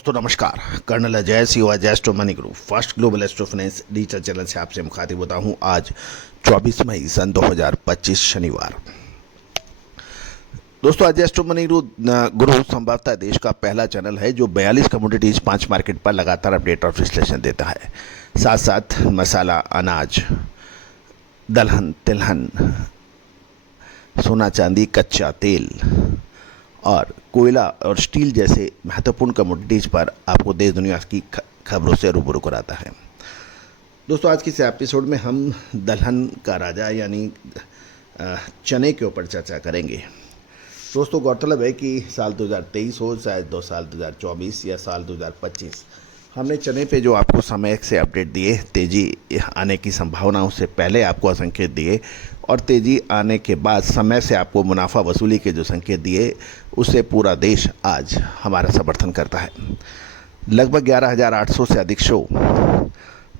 दोस्तों नमस्कार। कर्नल अजय सिवा astro money group first global astro finance digital channel से आपसे मुखातिब होता हूं। आज 24 मई सन 2025 शनिवार। दोस्तों आज एस्ट्रो मनी गुरु संभवतः देश का पहला चैनल है जो 42 कमोडिटीज 5 मार्केट पर लगातार अपडेट और विश्लेषण देता है। साथ साथ मसाला, अनाज, दलहन, तिलहन, सोना चांदी, कच्चा तेल और कोयला और स्टील जैसे महत्वपूर्ण कमोडिटीज पर आपको देश दुनिया की खबरों से रूबरू कराता है। दोस्तों आज के इस एपिसोड में हम दलहन का राजा यानी चने के ऊपर चर्चा करेंगे। दोस्तों गौरतलब है कि साल 2023 हो, शायद 2024 या साल 2025, हमने चने पे जो आपको समय से अपडेट दिए, तेज़ी आने की संभावनाओं से पहले आपको संकेत दिए और तेज़ी आने के बाद समय से आपको मुनाफा वसूली के जो संकेत दिए, उससे पूरा देश आज हमारा समर्थन करता है। लगभग 11,800 से अधिक शो,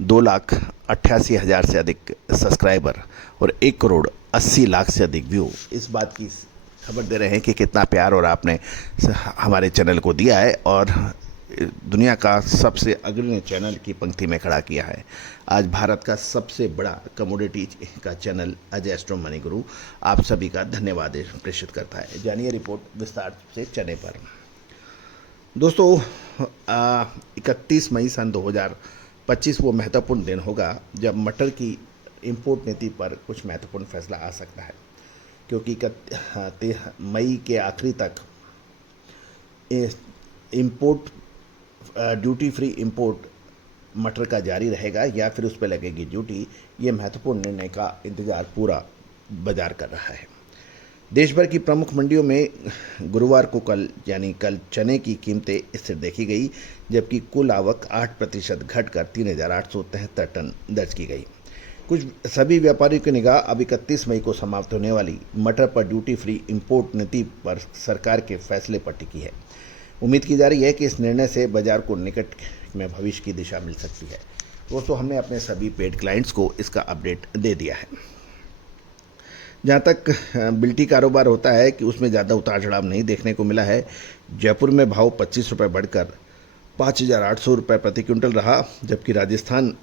2,88,000 से अधिक सब्सक्राइबर और 1,80,00,000 से अधिक व्यू इस बात की खबर दे रहे हैं कि कितना प्यार और आपने हमारे चैनल को दिया है और दुनिया का सबसे अग्रणी चैनल की पंक्ति में खड़ा किया है। आज भारत का सबसे बड़ा कमोडिटी का चैनल अजय एस्ट्रो मनी गुरु आप सभी का धन्यवाद प्रेषित करता है। जानिए रिपोर्ट विस्तार से चने पर। दोस्तों 31 मई सन 2025 वो महत्वपूर्ण दिन होगा जब मटर की इंपोर्ट नीति पर कुछ महत्वपूर्ण फैसला आ सकता है, क्योंकि मई के आखिरी तक इंपोर्ट ड्यूटी फ्री इंपोर्ट मटर का जारी रहेगा या फिर उस पर लगेगी ड्यूटी। ये महत्वपूर्ण निर्णय का इंतजार पूरा बाजार कर रहा है। देश भर की प्रमुख मंडियों में गुरुवार को कल चने की कीमतें स्थिर देखी गई, जबकि कुल आवक 8% घटकर 3,873 टन दर्ज की गई। कुछ सभी व्यापारियों की निगाह अब 31 मई को समाप्त होने वाली मटर पर ड्यूटी फ्री इंपोर्ट नीति पर सरकार के फैसले पर टिकी है। उम्मीद की जा रही है कि इस निर्णय से बाजार को निकट में भविष्य की दिशा मिल सकती है। दोस्तों हमने अपने सभी पेड क्लाइंट्स को इसका अपडेट दे दिया है। जहाँ तक बिल्टी कारोबार होता है कि उसमें ज़्यादा उतार चढ़ाव नहीं देखने को मिला है। जयपुर में भाव 25 रुपये बढ़कर 5,800 रुपये प्रति क्विंटल रहा, जबकि राजस्थान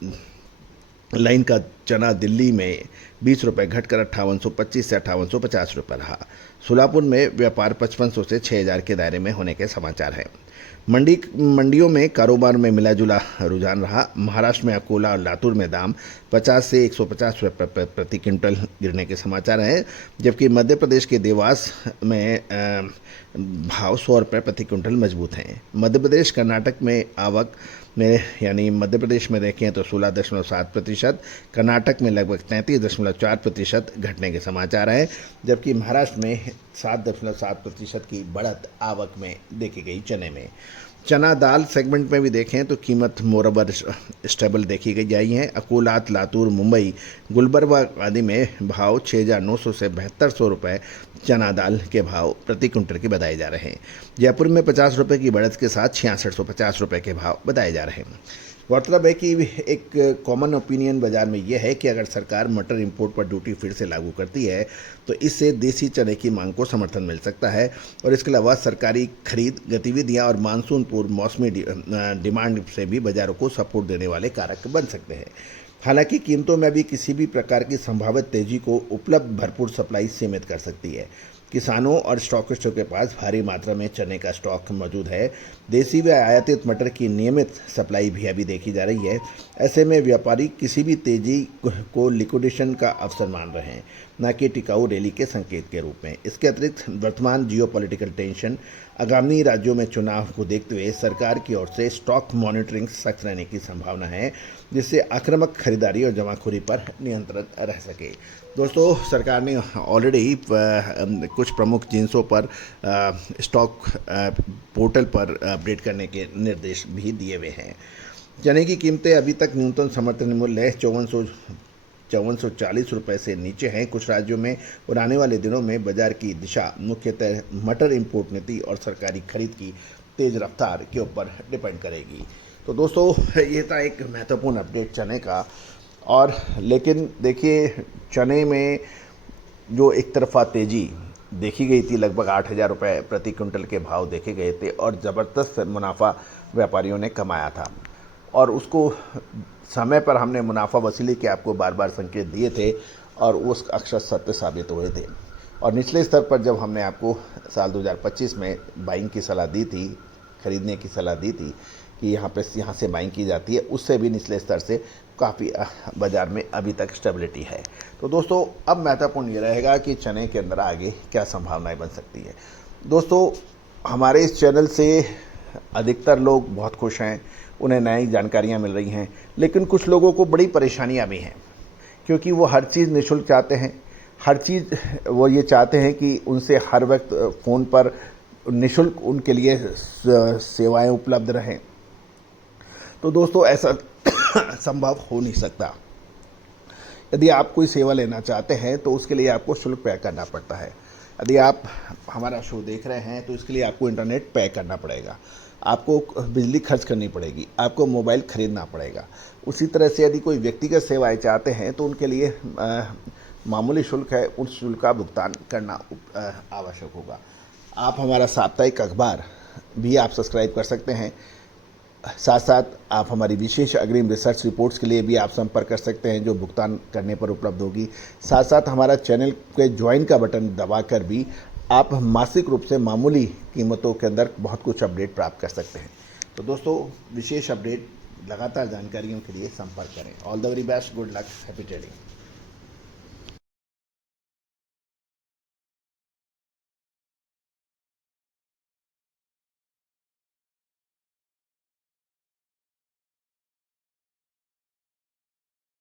लाइन का चना दिल्ली में 20 रुपये घटकर 5825 से 5850 रुपये रहा। सोलापुर में व्यापार 5500 से 6000 के दायरे में होने के समाचार हैं। मंडियों में कारोबार में मिला जुला रुझान रहा। महाराष्ट्र में अकोला और लातूर में दाम 50 से 150 रुपये प्रति क्विंटल गिरने के समाचार हैं, जबकि मध्य प्रदेश के देवास में भाव 100 रुपये प्रति क्विंटल मजबूत हैं। मध्य प्रदेश कर्नाटक में आवक में यानी मध्य प्रदेश में देखें तो 16.7%, कर्नाटक में लगभग 33.4% घटने के समाचार हैं, जबकि महाराष्ट्र में 7.7% की बढ़त आवक में देखी गई। चने में चना दाल सेगमेंट में भी देखें तो कीमत मोरबर स्टेबल देखी गई है। अकोला, लातूर, मुंबई, गुलबर्गा आदि में भाव 6,900 से 7,200 रुपये चना दाल के भाव प्रति क्विंटल के बताए जा रहे हैं। जयपुर में 50 रुपये की बढ़त के साथ 6,650 रुपये के भाव बताए जा रहे हैं। गौरतलब है कि एक कॉमन ओपिनियन बाजार में यह है कि अगर सरकार मटर इंपोर्ट पर ड्यूटी फिर से लागू करती है तो इससे देसी चने की मांग को समर्थन मिल सकता है और इसके अलावा सरकारी खरीद गतिविधियां और मानसून पूर्व मौसमी डिमांड से भी बाजारों को सपोर्ट देने वाले कारक बन सकते हैं। हालांकि कीमतों में भी किसी भी प्रकार की संभावित तेजी को उपलब्ध भरपूर सप्लाई सीमित कर सकती है। किसानों और स्टॉकिस्टों के पास भारी मात्रा में चने का स्टॉक मौजूद है। देसी व आयातित मटर की नियमित सप्लाई भी अभी देखी जा रही है। ऐसे में व्यापारी किसी भी तेजी को लिक्विडेशन का अवसर मान रहे हैं, न कि टिकाऊ रैली के संकेत के रूप में। इसके अतिरिक्त वर्तमान जियोपॉलिटिकल टेंशन, आगामी राज्यों में चुनाव को देखते हुए सरकार की ओर से स्टॉक मॉनिटरिंग सख्त रहने की संभावना है, जिससे आक्रामक खरीदारी और जमाखोरी पर नियंत्रण रह सके। दोस्तों सरकार ने ऑलरेडी ही कुछ प्रमुख जिन्सों पर स्टॉक पोर्टल पर अपडेट करने के निर्देश भी दिए हुए हैं। चने की कीमतें अभी तक न्यूनतम समर्थन मूल्य 5440 रुपये से नीचे हैं कुछ राज्यों में, और आने वाले दिनों में बाजार की दिशा मुख्यतः मटर इंपोर्ट नीति और सरकारी खरीद की तेज़ रफ्तार के ऊपर डिपेंड करेगी। तो दोस्तों ये था एक महत्वपूर्ण अपडेट चने का। और लेकिन देखिए चने में जो एक तरफा तेज़ी देखी गई थी, लगभग 8,000 रुपये प्रति क्विंटल के भाव देखे गए थे और ज़बरदस्त मुनाफा व्यापारियों ने कमाया था। और उसको समय पर हमने मुनाफा वसूली के आपको बार बार संकेत दिए थे और उस अक्षर सत्य साबित हुए थे। और निचले स्तर पर जब हमने आपको साल 2025 में बाइंग की सलाह दी थी, खरीदने की सलाह दी थी कि यहाँ से बाइंग की जाती है, उससे भी निचले स्तर से काफ़ी बाज़ार में अभी तक स्टेबिलिटी है। तो दोस्तों अब महत्वपूर्ण ये रहेगा कि चने के अंदर आगे क्या संभावनाएं बन सकती है। दोस्तों हमारे इस चैनल से अधिकतर लोग बहुत खुश हैं, उन्हें नई जानकारियां मिल रही हैं, लेकिन कुछ लोगों को बड़ी परेशानियां भी हैं क्योंकि वो हर चीज़ निःशुल्क चाहते हैं। हर चीज़ वो ये चाहते हैं कि उनसे हर वक्त फ़ोन पर निःशुल्क उनके लिए सेवाएं उपलब्ध रहें। तो दोस्तों ऐसा संभव हो नहीं सकता। यदि आप कोई सेवा लेना चाहते हैं तो उसके लिए आपको शुल्क पे करना पड़ता है। यदि आप हमारा शो देख रहे हैं तो इसके लिए आपको इंटरनेट पे करना पड़ेगा, आपको बिजली खर्च करनी पड़ेगी, आपको मोबाइल खरीदना पड़ेगा। उसी तरह से यदि कोई व्यक्तिगत सेवाएं चाहते हैं तो उनके लिए मामूली शुल्क है, उस शुल्क का भुगतान करना आवश्यक होगा। आप हमारा साप्ताहिक अखबार भी आप सब्सक्राइब कर सकते हैं। साथ साथ आप हमारी विशेष अग्रिम रिसर्च रिपोर्ट्स के लिए भी आप संपर्क कर सकते हैं जो भुगतान करने पर उपलब्ध होगी। साथ साथ हमारा चैनल के ज्वाइन का बटन दबाकर भी आप मासिक रूप से मामूली कीमतों के अंदर बहुत कुछ अपडेट प्राप्त कर सकते हैं। तो दोस्तों विशेष अपडेट लगातार जानकारियों के लिए संपर्क करें। All the very best, good luck, happy trading.